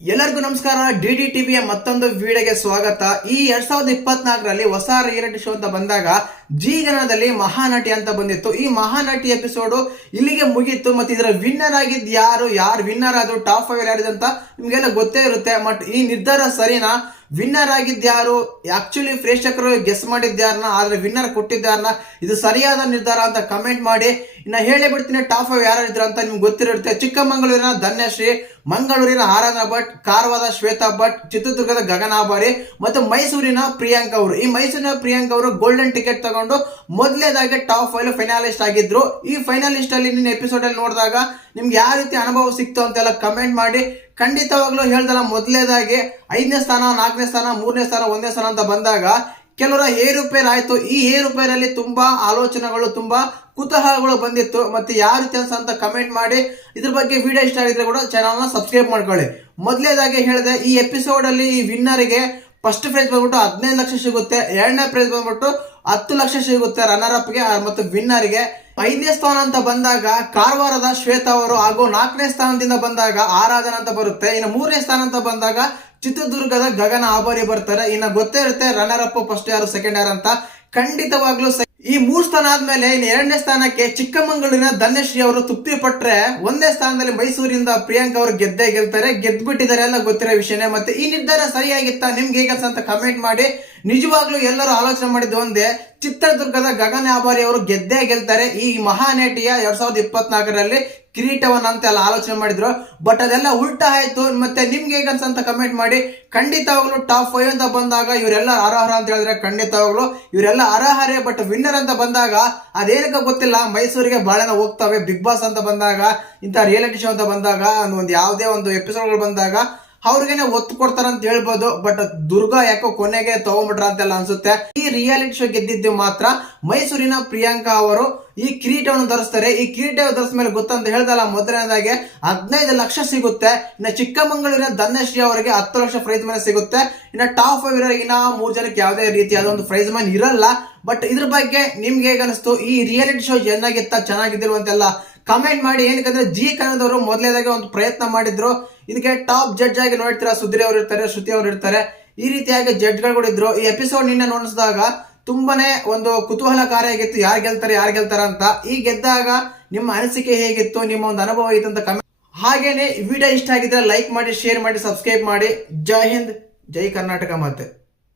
ಎಲ್ಲರಿಗೂ ನಮಸ್ಕಾರ. D D ಟಿವಿಯ ಮತ್ತೊಂದು ವಿಡಿಯೋಗೆ ಸ್ವಾಗತ. ಈ ಎರಡ್ ಸಾವಿರದ ಇಪ್ಪತ್ನಾಲ್ಕರಲ್ಲಿ ಹೊಸ ರಿಯಾಲಿಟಿ ಶೋ ಅಂತ ಬಂದಾಗ ಜೀಗನದಲ್ಲಿ ಮಹಾನಟಿ ಅಂತ ಬಂದಿತ್ತು. ಈ ಮಹಾನಟಿ ಎಪಿಸೋಡು ಇಲ್ಲಿಗೆ ಮುಗೀತು. ಮತ್ತೆ ಇದರ ವಿನ್ನರ್ ಆಗಿದ್ದು ಯಾರು? ಯಾರು ವಿನ್ನರ್ ಆದ್ರು? ಟಾಪ್ ಫೈವ್ ಯಾರಿದೆ ಅಂತ ನಿಮ್ಗೆಲ್ಲ ಗೊತ್ತೇ ಇರುತ್ತೆ. ಬಟ್ ಈ ನಿರ್ಧಾರ ಸರಿನಾ? ವಿನ್ನರ್ ಆಗಿದ್ದ್ಯಾರು ಆಕ್ಚುಲಿ ಪ್ರೇಕ್ಷಕರು ಗೆಸ್ ಮಾಡಿದ್ಯಾರನ್ನ ಆದ್ರೆ ವಿನ್ನರ್ ಕೊಟ್ಟಿದ್ದಾರನ್ನ ಇದು ಸರಿಯಾದ ನಿರ್ಧಾರ ಅಂತ ಕಮೆಂಟ್ ಮಾಡಿ. ಇನ್ನ ಹೇಳೇ ಬಿಡ್ತೀನಿ, ಟಾಪ್ ಫೈವ್ ಯಾರು ಇದ್ರು ಅಂತ ನಿಮ್ಗೆ ಗೊತ್ತಿರುತ್ತೆ. ಚಿಕ್ಕಮಂಗಳೂರಿನ ಧನ್ಯಶ್ರೀ, ಮಂಗಳೂರಿನ ಆರಾಧನ ಭಟ್, ಕಾರವಾದ ಶ್ವೇತಾ ಭಟ್, ಚಿತ್ರದುರ್ಗದ ಗಗನಾಭಾರಿ ಮತ್ತು ಮೈಸೂರಿನ ಪ್ರಿಯಾಂಕ ಅವರು. ಈ ಮೈಸೂರಿನ ಪ್ರಿಯಾಂಕ ಅವರು ಗೋಲ್ಡನ್ ಟಿಕೆಟ್ ತಗೊಂಡು ಮೊದಲೇದಾಗಿ ಟಾಪ್ ಫೈವ್ ಫೈನಾಲಿಸ್ಟ್ ಆಗಿದ್ರು. ಈ ಫೈನಾಲಿಸ್ಟ್ ಅಲ್ಲಿ ನಿನ್ನ ಎಪಿಸೋಡ್ ಅಲ್ಲಿ ನೋಡಿದಾಗ ನಿಮ್ಗೆ ಯಾವ ರೀತಿ ಅನುಭವ ಸಿಕ್ತು ಅಂತೆಲ್ಲ ಕಮೆಂಟ್ ಮಾಡಿ. ಖಂಡಿತವಾಗ್ಲೂ ಹೇಳ್ದಲ್ಲ, ಮೊದಲೇದಾಗಿ ಐದನೇ ಸ್ಥಾನ, ನಾಲ್ಕನೇ ಸ್ಥಾನ, ಮೂರನೇ ಸ್ಥಾನ ಒಂದನೇ ಸ್ಥಾನ ಅಂತ ಬಂದಾಗ ಕೆಲವರ ಏರುಪೇರು ಆಯ್ತು ಈ ಏರುಪೇರಲ್ಲಿ ತುಂಬಾ ಆಲೋಚನೆಗಳು, ತುಂಬಾ ಕುತೂಹಲಗಳು ಬಂದಿತ್ತು. ಮತ್ತೆ ಯಾವ ರೀತಿ ಅನ್ಸ ಅಂತ ಕಮೆಂಟ್ ಮಾಡಿ, ಇದ್ರ ಬಗ್ಗೆ ವಿಡಿಯೋ ಇಷ್ಟ ಆಗಿದ್ರೆ ಕೂಡ ಚಾನಲ್ನ ಸಬ್ಸ್ಕ್ರೈಬ್ ಮಾಡ್ಕೊಳ್ಳಿ. ಮೊದಲೇದಾಗಿ ಹೇಳಿದೆ, ಈ ಎಪಿಸೋಡ್ ಅಲ್ಲಿ ಈ ವಿನ್ನರಿಗೆ ಫಸ್ಟ್ ಪ್ರೈಸ್ ಬಂದ್ಬಿಟ್ಟು ಹದಿನೈದು ಲಕ್ಷ ಸಿಗುತ್ತೆ. ಎರಡನೇ ಪ್ರೈಸ್ ಬಂದ್ಬಿಟ್ಟು ಹತ್ತು ಲಕ್ಷ ಸಿಗುತ್ತೆ ರನ್ನರ್ ಅಪ್ಗೆ ಮತ್ತು ವಿನ್ನರ್ಗೆ ಐದನೇ ಸ್ಥಾನ ಅಂತ ಬಂದಾಗ, ಕಾರವಾರದ ಶ್ವೇತಾ ಅವರು ಹಾಗೂ ನಾಲ್ಕನೇ ಸ್ಥಾನದಿಂದ ಬಂದಾಗ ಆರಾಧನಾ ಅಂತ ಬರುತ್ತೆ. ಇನ್ನು ಮೂರನೇ ಸ್ಥಾನ ಅಂತ ಬಂದಾಗ ಚಿತ್ರದುರ್ಗದ ಗಗನ ಆಭಾರಿ ಬರ್ತಾರೆ. ಇನ್ನ ಗೊತ್ತೇ ಇರುತ್ತೆ ರನ್ನರ್ ಅಪ್ ಫಸ್ಟ್ ಯಾರು ಸೆಕೆಂಡ್ ಯಾರು ಅಂತ. ಖಂಡಿತವಾಗ್ಲೂ ಈ ಮೂರ್ ಸ್ಥಾನ ಆದ್ಮೇಲೆ ಇನ್ನು ಎರಡನೇ ಸ್ಥಾನಕ್ಕೆ ಚಿಕ್ಕಮಗಳೂರಿನ ಧನ್ಯಶ್ರೀ ಅವರು ತೃಪ್ತಿ ಪಟ್ರೆ ಒಂದೇ ಸ್ಥಾನದಲ್ಲಿ ಮೈಸೂರಿಂದ ಪ್ರಿಯಾಂಕಾ ಅವರು ಗೆದ್ದೇ ಗೆಲ್ತಾರೆ. ಗೆದ್ದು ಬಿಟ್ಟಿದ್ದಾರೆ ಎಲ್ಲ ಗೊತ್ತಿರೋ ವಿಷಯನೇ. ಮತ್ತೆ ಈ ನಿರ್ಧಾರ ಸರಿಯಾಗಿತ್ತಾ? ನಿಮ್ಗೆ ಹೇಗೆ ಅನ್ಸ ಅಂತ ಕಮೆಂಟ್ ಮಾಡಿ. ನಿಜವಾಗ್ಲೂ ಎಲ್ಲರೂ ಆಲೋಚನೆ ಮಾಡಿದ್ದು ಒಂದೇ, ಚಿತ್ರದುರ್ಗದ ಗಗನ ಆಭಾರಿ ಅವರು ಗೆದ್ದೇ ಗೆಲ್ತಾರೆ. ಈ ಮಹಾನೇಟಿಯ ಎರಡ್ ಸಾವಿರದ ಇಪ್ಪತ್ನಾಲ್ಕರಲ್ಲಿ ಕಿರೀಟವನ್ನ ಅಂತ ಎಲ್ಲ ಆಲೋಚನೆ ಮಾಡಿದ್ರು. ಬಟ್ ಅದೆಲ್ಲ ಉಲ್ಟಾ ಆಯ್ತು. ಮತ್ತೆ ನಿಮ್ಗೆ ಹೇಗೆ ಅಂತ ಕಮೆಂಟ್ ಮಾಡಿ. ಖಂಡಿತವಾಗ್ಲೂ ಟಾಪ್ ಫೈವ್ ಅಂತ ಬಂದಾಗ ಇವರೆಲ್ಲ ಅರ್ಹರ ಅಂತ ಹೇಳಿದ್ರೆ ಖಂಡಿತವಾಗ್ಲು ಇವರೆಲ್ಲ ಅರ್ಹರೇ ಬಟ್ ವಿನ್ನರ್ ಅಂತ ಬಂದಾಗ ಅದೇನಕ್ಕೆ ಗೊತ್ತಿಲ್ಲ. ಮೈಸೂರಿಗೆ ಬಾಳೆನ ಹೋಗ್ತವೆ. ಬಿಗ್ ಬಾಸ್ ಅಂತ ಬಂದಾಗ, ಇಂಥ ರಿಯಾಲಿಟಿ ಶೋ ಅಂತ ಬಂದಾಗ ಒಂದು ಯಾವುದೇ ಒಂದು ಎಪಿಸೋಡ್ಗಳು ಬಂದಾಗ ಅವ್ರಿಗೇನೆ ಒತ್ತು ಕೊಡ್ತಾರ ಅಂತ ಹೇಳ್ಬೋದು ಬಟ್ ದುರ್ಗಾ ಯಾಕೋ ಕೊನೆಗೆ ತಗೊಂಡ್ಬಿಟ್ರ ಅಂತೆಲ್ಲ ಅನ್ಸುತ್ತೆ. ಈ ರಿಯಾಲಿಟಿ ಶೋ ಗೆದ್ದಿದ್ದು ಮಾತ್ರ ಮೈಸೂರಿನ ಪ್ರಿಯಾಂಕಾ ಅವರು ಈ ಕಿರೀಟವನ್ನು ಧರಿಸ್ತಾರೆ. ಈ ಕಿರೀಟ ಧರಿಸ ಮೇಲೆ ಗೊತ್ತಂತ ಹೇಳ್ದಲ್ಲ, ಮೊದಲನೇದಾಗಿ ಹದಿನೈದು ಲಕ್ಷ ಸಿಗುತ್ತೆ. ಇನ್ನ ಚಿಕ್ಕಮಗಳೂರಿನ ಧನ್ಯಶ್ರೀ ಅವರಿಗೆ ಹತ್ತು ಲಕ್ಷ ಪ್ರೈಸ್ ಮನೆ ಸಿಗುತ್ತೆ. ಇನ್ನ ಟಾಪ್ ಫೈವ್ ಇನ್ನ ಮೂರು ಜನಕ್ಕೆ ಯಾವುದೇ ರೀತಿಯಾದ ಒಂದು ಪ್ರೈಸ್ ಮನಿ ಇರಲ್ಲ. ಬಟ್ ಇದ್ರ ಬಗ್ಗೆ ನಿಮ್ಗೆ ಹೇಗನಿಸ್ತು ಈ ರಿಯಾಲಿಟಿ ಶೋ ಚೆನ್ನಾಗಿತ್ತ ಚೆನ್ನಾಗಿದ್ದಿರುವಂತೆಲ್ಲ ಕಮೆಂಟ್ ಮಾಡಿ ಏನಕ್ಕಂದ್ರೆ ಜಿ ಕನ್ನಡದವರು ಮೊದಲನೇದಾಗಿ ಒಂದು ಪ್ರಯತ್ನ ಮಾಡಿದ್ರು. ಇದಕ್ಕೆ ಟಾಪ್ ಜಡ್ಜ್ ಆಗಿ ನೋಡ್ತೀರಾ ಸುದ್ರಿ ಅವರು ಇರ್ತಾರೆ, ಶ್ರುತಿ ಅವರು ಇರ್ತಾರೆ. ಈ ರೀತಿಯಾಗಿ ಜಡ್ಜ್ಗಳು ಇದ್ರು. ಈ ಎಪಿಸೋಡ್ ನಿನ್ನೆ ನೋಡಿಸಿದಾಗ ತುಂಬಾನೇ ಒಂದು ಕುತೂಹಲಕಾರಿಯಾಗಿತ್ತು ಯಾರು ಗೆಲ್ತಾರೆ, ಯಾರು ಗೆಲ್ತಾರ ಅಂತ. ಈ ಗೆದ್ದಾಗ ನಿಮ್ಮ ಅನಿಸಿಕೆ ಹೇಗಿತ್ತು, ನಿಮ್ಮ ಒಂದು ಅನುಭವ ಇತ್ತು ಅಂತ ಕಮೆಂಟ್ ಹಾಗೇನೆ ವಿಡಿಯೋ ಇಷ್ಟ ಆಗಿದ್ರೆ ಲೈಕ್ ಮಾಡಿ ಶೇರ್ ಮಾಡಿ ಸಬ್ಸ್ಕ್ರೈಬ್ ಮಾಡಿ. ಜೈ ಹಿಂದ್, ಜೈ ಕರ್ನಾಟಕ ಮತ್ತೆ